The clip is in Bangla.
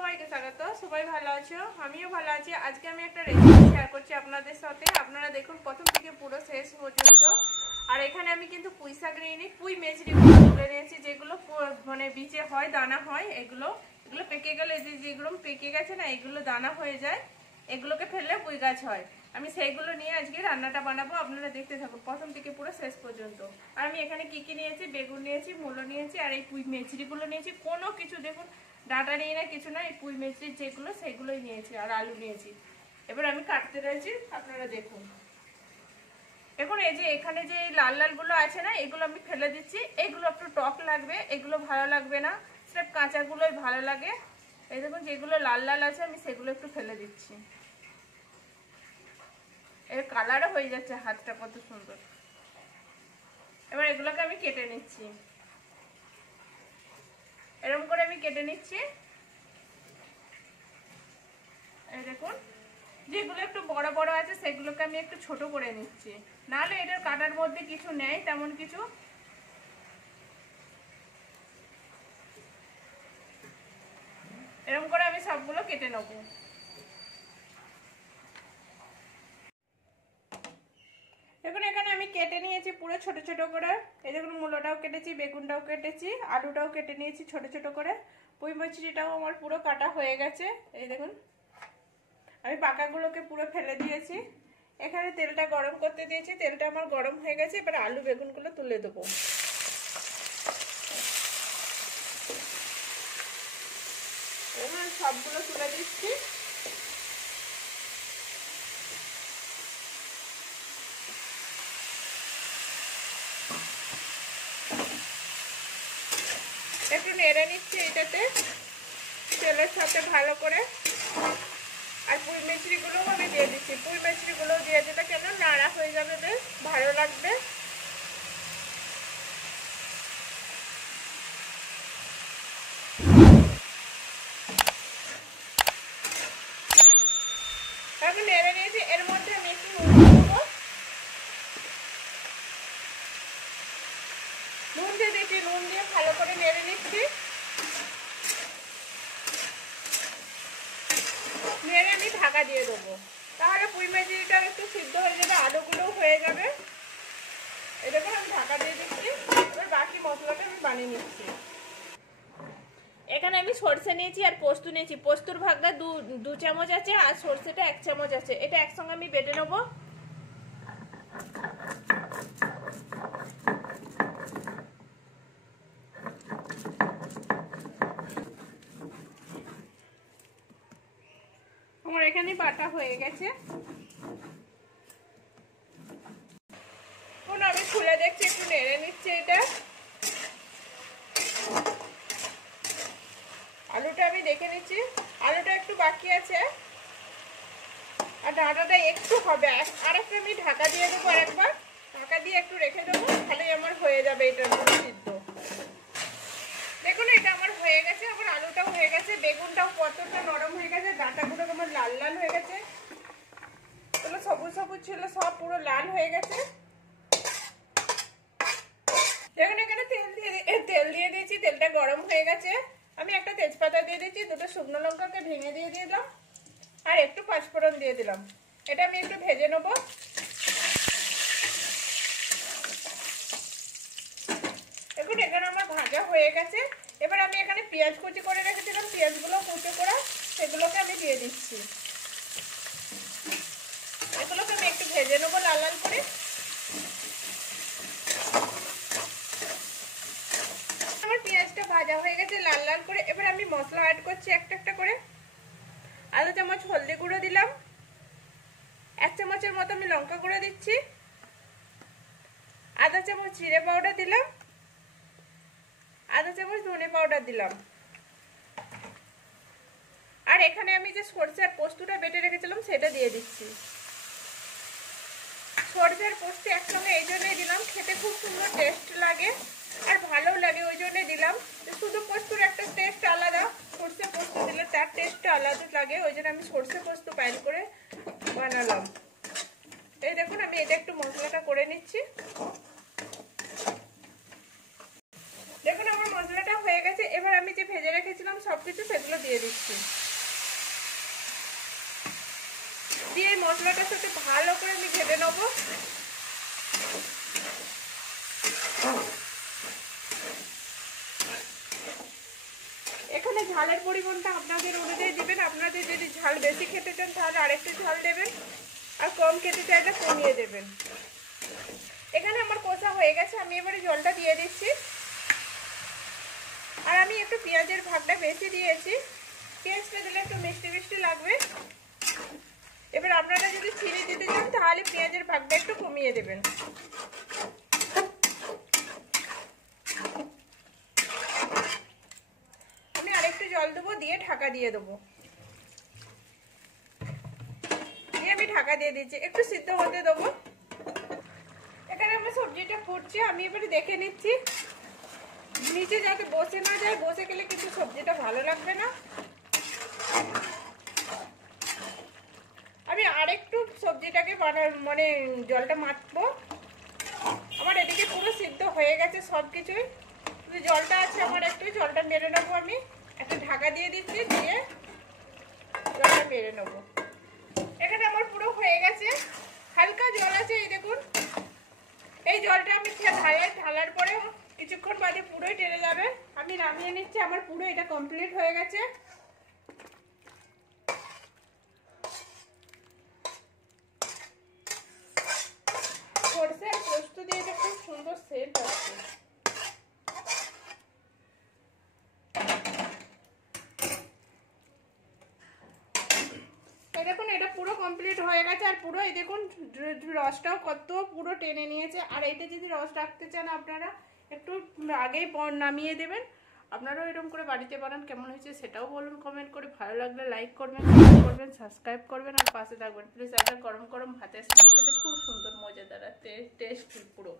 সবাইকে স্বাগত। সবাই ভালো আছো, আমিও ভালো আছি। আজকে আমি একটা রেসিপি শেয়ার করছি আপনাদের সাথে। আপনারা দেখুন প্রথম থেকে পুরো শেষ পর্যন্ত। আর এখানে আমি কিন্তু পুঁই শাক নিয়ে নিই, পুঁই মেচড়িগুলো তুলে নিয়েছি, যেগুলো মানে বীজে হয়, দানা হয়। এগুলো পেকে গেলে যেগুলো পেকে গেছে না, এগুলো দানা হয়ে যায়, এগুলোকে ফেললে পুঁই গাছ হয়। আমি সেইগুলো নিয়ে আজকে রান্নাটা বানাবো, আপনারা দেখতে থাকুন প্রথম থেকে পুরো শেষ পর্যন্ত। আর আমি এখানে কি কি নিয়েছি, বেগুন নিয়েছি, মূলো নিয়েছি, আর এই পুঁই মেচড়িগুলো নিয়েছি। কোনো কিছু দেখুন ডাটা নিয়ে না, কিছু না, এই পুঁই মেচড়ি যেগুলো সেগুলোই নিয়েছি, আর আলু নিয়েছি। এবার আমি কাটতে রয়েছি, আপনারা দেখুন। এখন এই যে এখানে যে লাল লাল গুলো আছে না, এগুলো আমি ফেলে দিচ্ছি। এগুলো একটু টক লাগবে, এগুলো ভালো লাগবে না, স্রেফ কাঁচাগুলোই ভালো লাগে। এই দেখুন যেগুলো লাল লাল আছে আমি সেগুলো একটু ফেলে দিচ্ছি। এর কালারও হয়ে যাচ্ছে, হাতটা কত সুন্দর। এবার এগুলোকে আমি কেটে নিচ্ছি, এরকম করে আমি কেটে নিচ্ছি। এই দেখুন যেগুলো একটু বড় বড় আছে সেগুলোকে আমি একটু ছোট করে নিচ্ছি, নাহলে এটার কাটার মধ্যে কিছু নেই তেমন কিছু। এরকম করে আমি সবগুলো কেটে নেবো। দেখুন এখানে আমি কেটে নিয়েছি পুরো ছোট ছোট করে। এই দেখুন মূলোটাও কেটেছি, বেগুনটাও কেটেছি, আলুটাও কেটে নিয়েছি ছোট ছোট করে। পুঁই মচড়িটাও আমার পুরো কাটা হয়ে গেছে। এই দেখুন আমি পাকাগুলোকে পুরো ফেলে দিয়েছি। এখানে তেলটা গরম করতে দিয়েছি, তেলটা আমার গরম হয়ে গেছে। এবার আলু বেগুনগুলো তুলে দেবো। এবার সবগুলো তুলে দিচ্ছি। একটু নেড়ে নিচ্ছি এটাতে তেলের সাথে ভালো করে। আর পুঁই মেচড়িগুলোও আমি দিয়ে দিচ্ছি। পুঁই মেচড়িগুলো দিয়ে দিলে কেন নাড়া হয়ে যাবে, বেশ ভালো লাগবে। আমি নেড়ে নিয়েছি, এর মধ্যে আমি একটু নুন দেবো। নুন দিয়ে দিচ্ছি, নুন দিয়ে ভালো করে নেড়ে নিচ্ছি। নেড়ে আমি ঢাকা দিয়ে দেবো, তাহলে পুঁই মেচড়িটা একটু সিদ্ধ হয়ে যাবে, আলুগুলোও হয়ে যাবে। এই দেখুন আমি ঢাকা দিয়ে দিচ্ছি। এবার বাকি মশলাটা আমি বানিয়ে নিচ্ছি। এখানে আমি সরষে নিয়েছি আর পোস্ত নিয়েছি। পোস্তর ভাগটা দু চামচ আছে, আর সরষেটা 1 চামচ আছে। এটা একসঙ্গে আমি বেটে নেবো। আমার এখানে বাটা হয়ে গেছে। আমি খুলে দেখছি, একটু নেড়ে নিচ্ছি এটা। আলুটা আমি দেখে নিচ্ছি, আলুটা একটু বাকি আছে, আর ডাঁটাটা একটু হবে। আর একটা আমি ঢাকা দিয়ে দেবো, আর একবার ঢাকা দিয়ে একটু রেখে দেবো, তাহলেই আমার হয়ে যাবে এটা সিদ্ধ। দেখুন এটা আমার হয়ে গেছে, আমার আলুটাও হয়ে গেছে, বেগুনটাও কতটা নরম হয়ে গেছে, ডাঁটাগুলো আমার লাল লাল হয়ে গেছে। এগুলো সবুজ সবুজ ছিল, সব পুরো লাল হয়ে গেছে। দেখুন এখানে তেল দিয়ে দিয়েছি, তেলটা গরম হয়ে গেছে। আমি একটা তেজপাতা দিয়ে দিচ্ছি, দুটো শুকনো লঙ্কাকে ভেঙে দিয়ে দিলাম, আর একটু পাঁচফোড়ন দিয়ে দিলাম। এটা আমি একটু ভেজে নেব। দেখুন এখানে আমার ভাজা হয়ে গেছে। এবার আমি এখানে পেঁয়াজ কুচি করে রেখেছিলাম, পেঁয়াজগুলো কুচি করে সেগুলোকে আমি দিয়ে দিচ্ছি। এগুলোকে আমি একটু ভেজে নেবো লাল লাল করে। আমার পেঁয়াজটা ভাজা হয়ে গেছে লাল লাল করে। এবার আমি মশলা অ্যাড করছি একটা একটা করে। আধা চামচ হলদি গুঁড়ো দিলাম, 1 চামচের মতো আমি লঙ্কা গুঁড়ো দিচ্ছি, আধা চামচ জিরে পাউডার দিলাম, আধা চামচ ধনে পাউডার দিলাম। আর এখানে আমি যে সরষে আর পোস্তটা বেটে রেখেছিলাম সেটা দিয়ে দিচ্ছি। সরষে আর পোস্ত একসঙ্গে এই জন্যই দিলাম, খেতে খুব সুন্দর টেস্ট লাগে আর ভালো লাগে, ওই জন্যই দিলাম। শুধু পোস্তর একটা টেস্ট আলাদা, সরষে পোস্ত দিলে তার টেস্টটা আলাদা লাগে, ওই জন্য আমি সরষে পোস্ত পাইল করে বানালাম। এই দেখুন আমি এটা একটু মশলাটা করে নিচ্ছি। দেখুন আমার মশলাটা হয়ে গেছে। এবার আমি যে ভেজে রেখেছিলাম সবকিছু সেগুলো দিয়ে দিচ্ছি। দিয়ে মশলাটার সাথে ভালো করে আমি ভেজে নেবো। এখানে ঝালের পরিমাণটা আপনাদের অনুযায়ী দিবেন। আপনাদের যদি ঝাল বেশি খেতে চান তাহলে আরেকটু ঝাল দেবেন, আর কম খেতে চাইলে কমিয়ে দেবেন। এখানে আমার কষা হয়ে গেছে, আমি এবারে জলটা দিয়ে দিচ্ছি। আর আমি একটু পেঁয়াজের ভাগটা বেশি দিয়েছি, পেঁয়াজটা দিলে একটু মিষ্টি মিষ্টি লাগবে। এবার আপনারা যদি চিনি দিতে চান তাহলে পেঁয়াজের ভাগটা একটু কমিয়ে দেবেন। আমি আরেকটু জল দেবো, দিয়ে ঢাকা দিয়ে দেবো। দিয়ে আমি ঢাকা দিয়ে দিচ্ছি, একটু সিদ্ধ হতে দেবো। এখানে আমার সবজিটা ফুটছে, আমি এবারে দেখে নিচ্ছি নিচে যাতে বসে না যায়। বসে গেলে কিন্তু সবজিটা ভালো লাগবে না। আমি আরেকটু সবজিটাকে মানে জলটা মাখবো। আমার এদিকে পুরো সিদ্ধ হয়ে গেছে সব কিছুই, জলটা আছে আমার, একটু জলটা মেরে নেবো। আমি একটা ঢাকা দিয়ে দিচ্ছি, দিয়ে জলটা মেরে নেবো। এখানে আমার পুরো হয়ে গেছে, হালকা জল আছে এই দেখুন। এই জলটা আমি ঢালার পরে কিছুক্ষণ বাদে পুরোই টেনে যাবে। আমি নামিয়ে নিচ্ছি, আমার পুরো এটা কমপ্লিট হয়ে গেছে। সরষে আর পোস্ত দিয়ে এটা খুব সুন্দর সেন্ট আসছে। দেখুন এটা পুরো কমপ্লিট হয়ে গেছে, আর পুরো এই দেখুন রসটাও কত পুরো টেনে নিয়েছে। আর এইটা যদি রস রাখতে চান আপনারা একটু আগেই নামিয়ে দেবেন। আপনারাও এরকম করে বাড়িতে বানান, কেমন হয়েছে সেটাও বলুন কমেন্ট করে। ভালো লাগলে লাইক করবেন, শেয়ার করবেন, সাবস্ক্রাইব করবেন, আর পাশে থাকবেন প্লিজ। একটা গরম গরম ভাতের সঙ্গে খেতে খুব সুন্দর মজাদার টেস্ট পুরো।